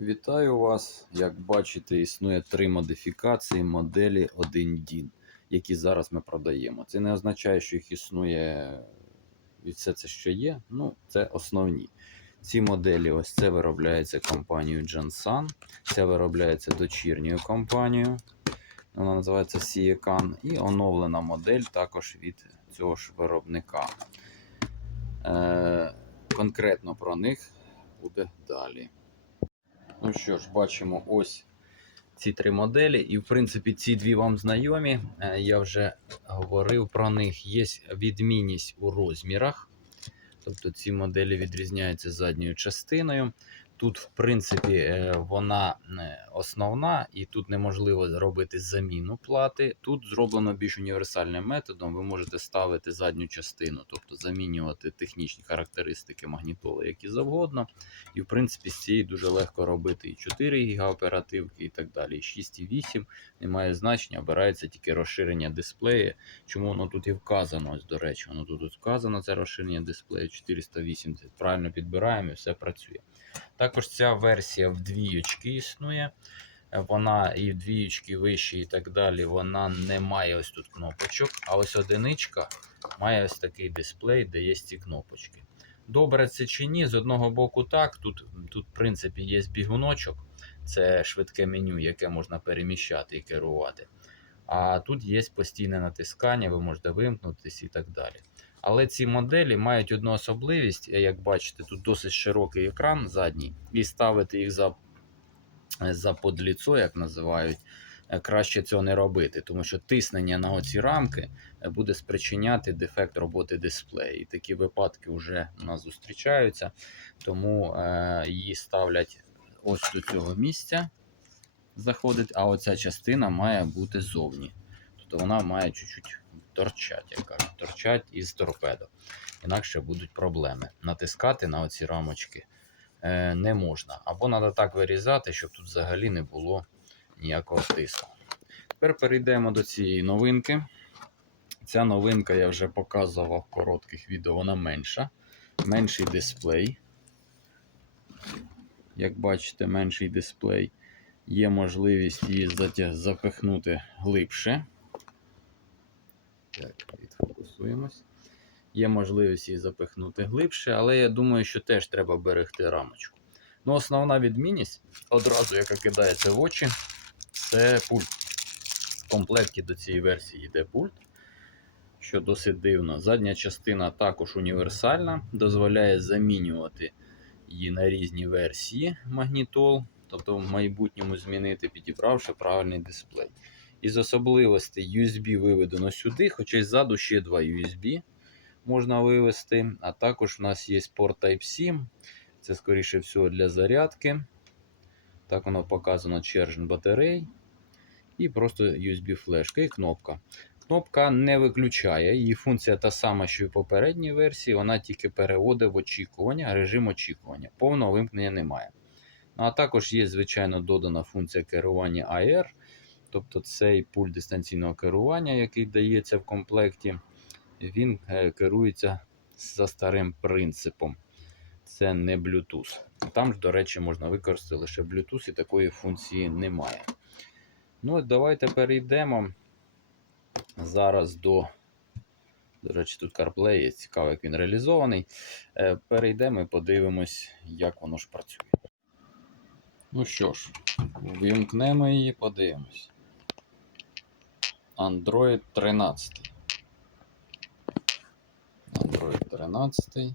Вітаю вас! Як бачите, існує три модифікації моделі 1 DIN, які зараз ми продаємо. Це не означає, що їх існує і все це, що є. Ну, це основні. Ці моделі, ось це виробляється компанією Jansan, це виробляється дочірньою компанією. Вона називається Siecan. І оновлена модель також від цього ж виробника. Е, конкретно про них буде далі. Ну що ж, бачимо ось ці три моделі, і в принципі ці дві вам знайомі. Е, Я вже говорив про них. Є відмінність у розмірах. Тобто ці моделі відрізняються задньою частиною. Тут, в принципі, е, вона е, основна, і тут неможливо робити заміну плати. Тут зроблено більш універсальним методом. Ви можете ставити задню частину, тобто замінювати технічні характеристики магнітоли, які завгодно. І, в принципі, з цієї дуже легко робити і 4 ГБ оперативки, і так далі. І 6 і 8 немає значення, обирається тільки розширення дисплею. Чому воно тут і вказано, ось, до речі, воно тут вказано, це розширення дисплею 480. Правильно підбираємо і все працює. Також ця версія в двіючки існує. Е, Вона і в двіючки вищі, і так далі. Вона не має ось тут кнопочок. А ось одиничка має ось такий дисплей, де є ці кнопочки. Добре це чи ні? З одного боку, так. Тут, тут в принципі, є бігуночок. Це швидке меню, яке можна переміщати і керувати. А тут є постійне натискання, ви можете вимкнутись і так далі. Але ці моделі мають одну особливість, як бачите, тут досить широкий екран задній, і ставити їх за за подліцо, як називають, е, краще цього не робити, тому що тиснення на оці рамки е, буде спричиняти дефект роботи дисплею. І такі випадки вже у нас зустрічаються, тому е, її ставлять ось до цього місця, заходить, а оця частина має бути зовні. Тобто вона має чуть-чуть торчать, як кажуть, торчать із торпедо. Інакше будуть проблеми. Натискати на оці рамочки е, не можна. Або треба так вирізати, щоб тут взагалі не було ніякого тиску. Тепер перейдемо до цієї новинки. Ця новинка я вже показував в коротких відео, вона менша. Менший дисплей. Як бачите, менший дисплей. Є можливість її запихнути глибше. Так, відфокусуємось. Є можливість її запихнути глибше, але я думаю, що теж треба берегти рамочку. Ну, Основна відмінність, одразу, яка кидається в очі, це пульт. В комплекті до цієї версії йде пульт, що досить дивно. Задня частина також універсальна, дозволяє замінювати її на різні версії магнітол, тобто в майбутньому змінити, підібравши правильний дисплей. Із особливостей USB виведено сюди, хоча й ззаду ще два USB можна вивести. А також у нас є порт Type-C. Це, скоріше всього, для зарядки. Так воно показано Charging батарей. І просто USB-флешка і кнопка. Кнопка не виключає, її функція та сама, що і в попередній версії, вона тільки переводить в очікування, режим очікування. Повного вимкнення немає. Ну, А також є, звичайно, додана функція керування AR. Тобто цей пульт дистанційного керування, який дається в комплекті, він е, керується за старим принципом. Це не Bluetooth. Там ж, до речі, можна використати лише Bluetooth і такої функції немає. Ну, давайте перейдемо зараз до. До речі, тут CarPlay є цікаво, як він реалізований. Е, перейдемо і подивимось, як воно ж працює. Ну що ж, вимкнемо її, подивимось. Android 13. Android 13.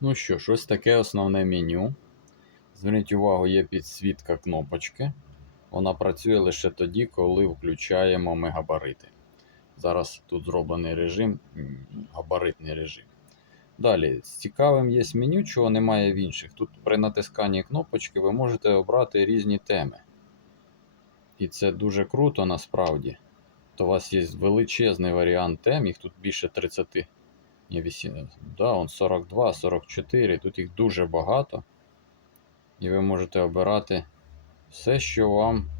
Ну що ж, ось таке основне меню. Зверніть увагу, є підсвітка кнопочки. Вона працює лише тоді, коли включаємо ми габарити. Зараз тут зроблений режим, габаритний режим. Далі, з цікавим є меню, чого немає в інших. Тут при натисканні кнопочки ви можете обрати різні теми. І це дуже круто насправді. То у вас є величезний варіант тем, їх тут більше 30. Ні, 8, да, он 42, 44, тут їх дуже багато. І ви можете обирати все, що вам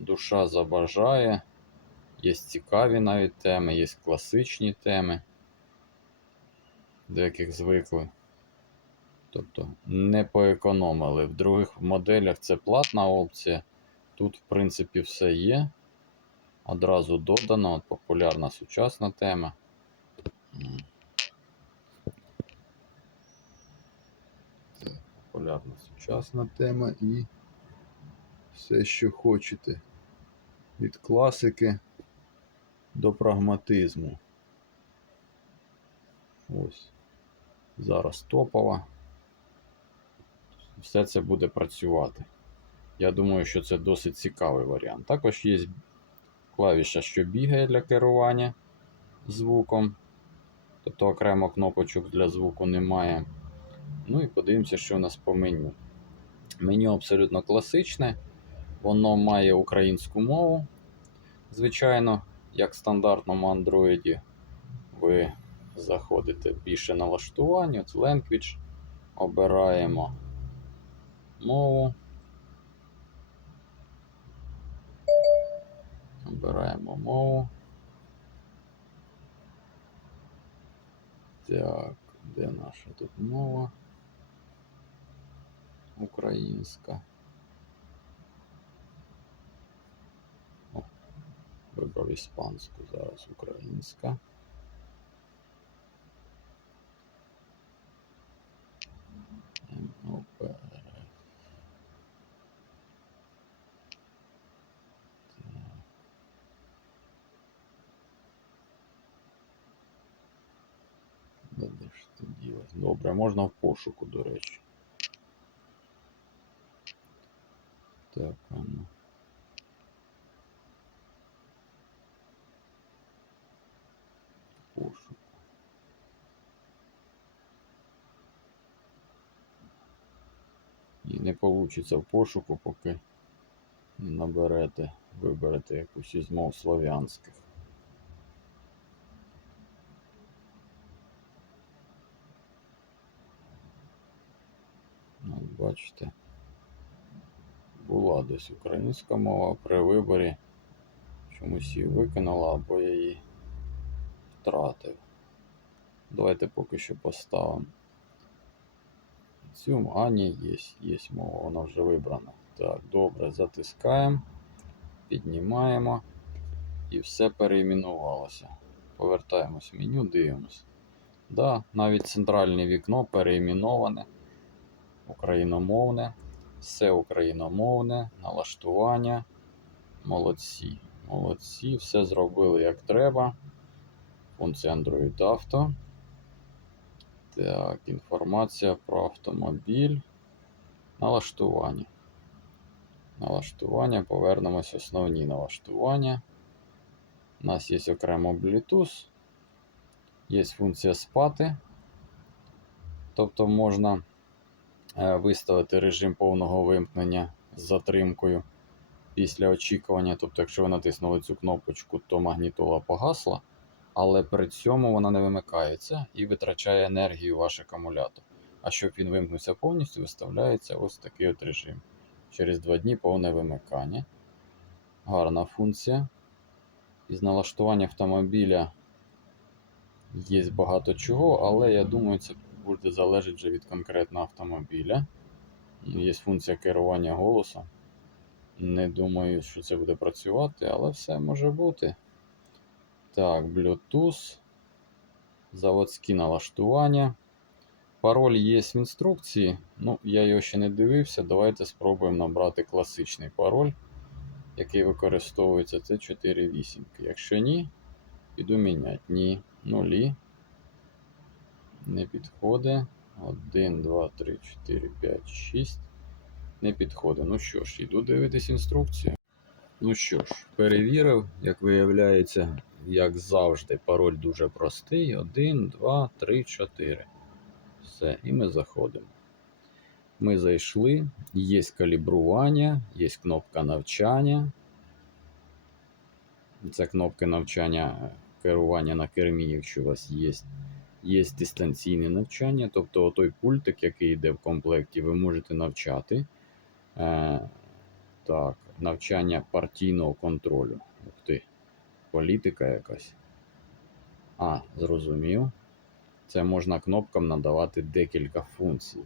душа забажає. Є цікаві навіть теми, є класичні теми, до яких звикли. Тобто не поекономили. В других моделях це платна опція. Тут, в принципі, все є. Одразу додано от популярна сучасна тема. Це популярна сучасна тема і все, що хочете. Від класики до прагматизму. Ось. Зараз топова. Все це буде працювати. Я думаю, що це досить цікавий варіант. Також є клавіша, що бігає для керування звуком. Тобто окремо кнопочок для звуку немає. Ну і подивимося, що у нас по меню. Меню абсолютно класичне. Воно має українську мову. Звичайно, як в стандартному Android, ви заходите більше налаштування, от Language, обираємо мову. Обираємо мову. Так, де наша тут мова? Українська. Вибрав іспанську, зараз українська. МОПР. Де де ж? Добре, можна в пошуку, до речі. Так, а ну. Пошук. І не вийде в пошуку, поки наберете, виберете якусь із мов слов'янських. Бачите, була десь українська мова при виборі. Чомусь її викинула, або я її втратив. Давайте поки що поставимо. Цю, а ні, є, є мова, вона вже вибрана. Так, добре, затискаємо, піднімаємо і все переіменувалося. Повертаємось в меню, дивимось. Да, навіть центральне вікно переіменоване україномовне, все україномовне, налаштування. Молодці. Молодці, все зробили як треба. Функція Android Auto. Так, інформація про автомобіль. Налаштування. Налаштування, повернемось основні налаштування. У нас є окремо Bluetooth. Є функція спати. Тобто можна е, виставити режим повного вимкнення з затримкою після очікування. Тобто, якщо ви натиснули цю кнопочку, то магнітола погасла, але при цьому вона не вимикається і витрачає енергію ваш акумулятор. А щоб він вимкнувся повністю, виставляється ось такий от режим. Через 2 дні повне вимикання. Гарна функція. Із налаштування автомобіля є багато чого, але я думаю, це буде залежати вже від конкретного автомобіля. Є функція керування голосом. Не думаю, що це буде працювати, але все може бути. Так, Bluetooth. Заводські налаштування. Пароль є в інструкції. Ну, я його ще не дивився. Давайте спробуємо набрати класичний пароль, який використовується. Це 4 вісімки. Якщо ні, піду міняти. Ні. Нулі. Не підходить. 1, 2, 3, 4, 5, 6. Не підходить. Ну що ж, йду дивитись інструкцію. Ну що ж, перевірив, як виявляється, як завжди, пароль дуже простий. 1, 2, 3, 4. Все, і ми заходимо. Ми зайшли, є калібрування, є кнопка навчання. Це кнопки навчання керування на кермі, якщо у вас є. Є дистанційне навчання, тобто той пультик, який йде в комплекті, ви можете навчати. Е, так, навчання партійного контролю. Ух ти, політика якась. А, зрозумів. Це можна кнопкам надавати декілька функцій.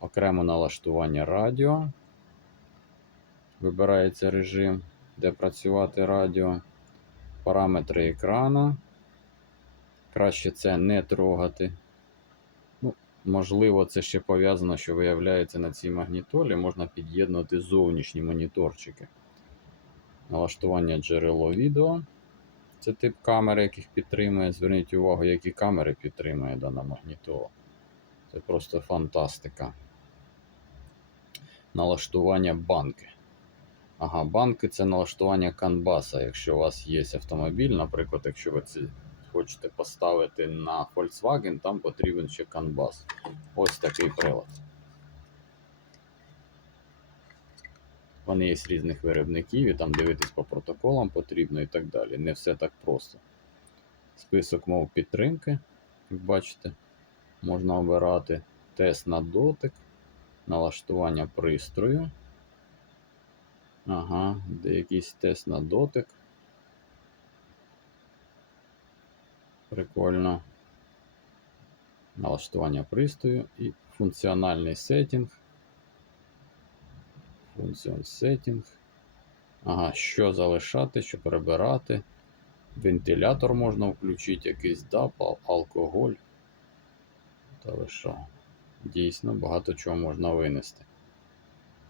Окремо налаштування радіо. Вибирається режим, де працювати радіо. Параметри екрану. Краще це не трогати. Ну, можливо, це ще пов'язано, що виявляється на цій магнітолі, можна під'єднувати зовнішні моніторчики. Налаштування джерело відео. Це тип камери, яких підтримує. Зверніть увагу, які камери підтримує дана магнітола. Це просто фантастика. Налаштування банки. Ага, банки це налаштування канбаса. Якщо у вас є автомобіль, наприклад, якщо ви це хочете поставити на Volkswagen, там потрібен ще канбас. Ось такий прилад. Вони є з різних виробників, і там дивитись по протоколам потрібно і так далі. Не все так просто. Список мов підтримки, як бачите, можна обирати тест на дотик, налаштування пристрою. Ага, де якийсь тест на дотик. Прикольно. Налаштування пристрою і функціональний сеттинг. Функціон сеттинг. Ага, що залишати, що прибирати. Вентилятор можна включити, якийсь ДАП, алкоголь. Та що? Дійсно, багато чого можна винести.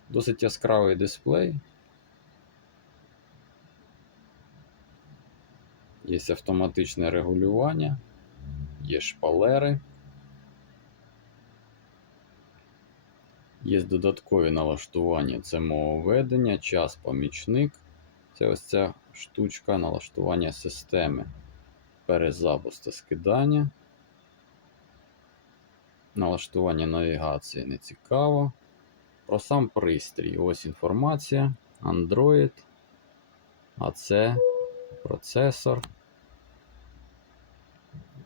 Досить яскравий дисплей. Є автоматичне регулювання, є шпалери. Є додаткові налаштування. Це мововведення, час помічник. Це ось ця штучка налаштування системи. Перезапуск та скидання. Налаштування навігації не цікаво. Про сам пристрій. Ось інформація. Android. А це процесор.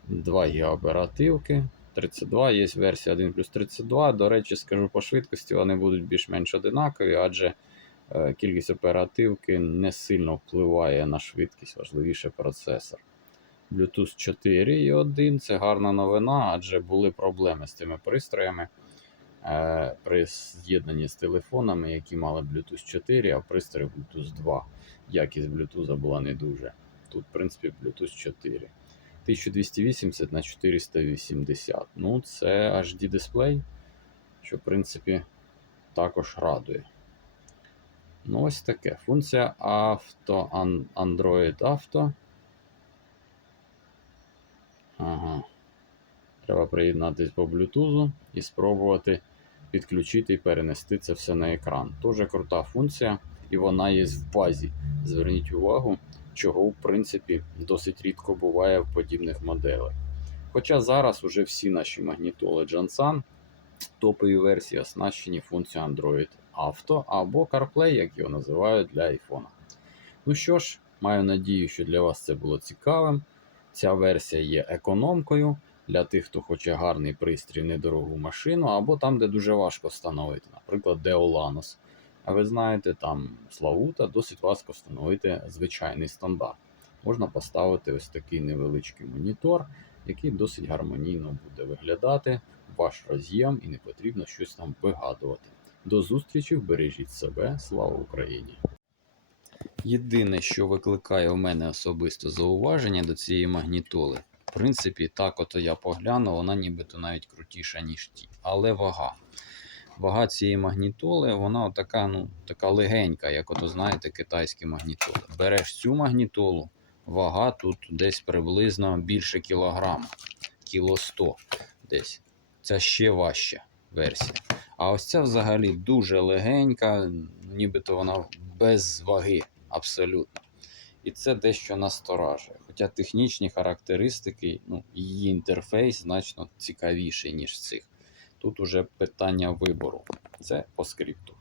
2 ГБ оперативки. 32, є версія 1 плюс 32. До речі, скажу по швидкості, вони будуть більш-менш одинакові, адже е, кількість оперативки не сильно впливає на швидкість, важливіше процесор. Bluetooth 4 і 1 це гарна новина, адже були проблеми з цими пристроями е, при з'єднанні з телефонами, які мали Bluetooth 4, а пристрої Bluetooth 2. Якість Bluetooth була не дуже. Тут, в принципі, Bluetooth 4. 1280 на 480. Ну, це HD дисплей, що, в принципі, також радує. Ну, ось таке. Функція авто, Android Auto. Ага. Треба приєднатись по Bluetooth і спробувати підключити і перенести це все на екран. Дуже крута функція, і вона є в базі. Зверніть увагу, чого в принципі досить рідко буває в подібних моделях. Хоча зараз уже всі наші магнітоли Jansan топові версії оснащені функцією Android Auto або CarPlay, як його називають для iPhone. Ну що ж, маю надію, що для вас це було цікавим. Ця версія є економкою для тих, хто хоче гарний пристрій, недорогу машину, або там, де дуже важко встановити, наприклад, Deolanos. А ви знаєте, там Славута досить важко встановити звичайний стандарт. Можна поставити ось такий невеличкий монітор, який досить гармонійно буде виглядати, ваш роз'єм і не потрібно щось там вигадувати. До зустрічі, бережіть себе, слава Україні! Єдине, що викликає у мене особисто зауваження до цієї магнітоли, в принципі, так ото я погляну, вона нібито навіть крутіша, ніж ті. Але вага. Вага цієї магнітоли, вона така, ну, така легенька, як ото, знаєте, китайські магнітоли. Береш цю магнітолу, вага тут десь приблизно більше кілограма, кіло 100 десь. Це ще важча версія. А ось ця взагалі дуже легенька, нібито вона без ваги абсолютно. І це дещо насторажує. Хоча технічні характеристики, ну, її інтерфейс значно цікавіший, ніж цих. Тут уже питання вибору. Це по скрипту.